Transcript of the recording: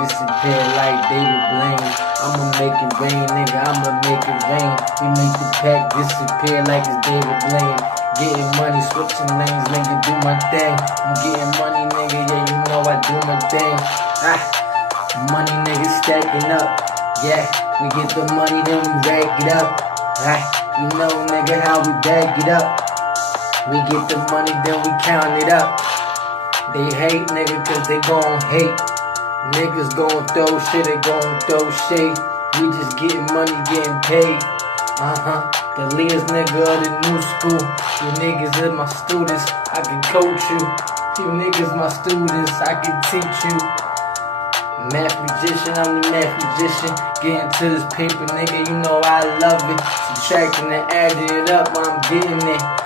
disappear like David Blaine. I'ma make it rain, nigga, I'ma make it rain. We make the pack disappear like it's David Blaine. Getting money, switching lanes, nigga, do my thing. I'm getting money, nigga, yeah, you know I do my thing. Money, nigga, stacking up. Yeah, we get the money, then we rack it up. You know, nigga, how we bag it up. We get the money, then we count it up. They hate, nigga, cause they gon' hate. Niggas gon' throw shit, they gon' throw shade. We just getting money, getting paid. The leaders, nigga, of the new school. You niggas are my students, I can coach you. You niggas my students, I can teach you. Math magician, I'm the math magician. Getting to this paper, nigga, you know I love it. Subtracting and adding it up, I'm getting it.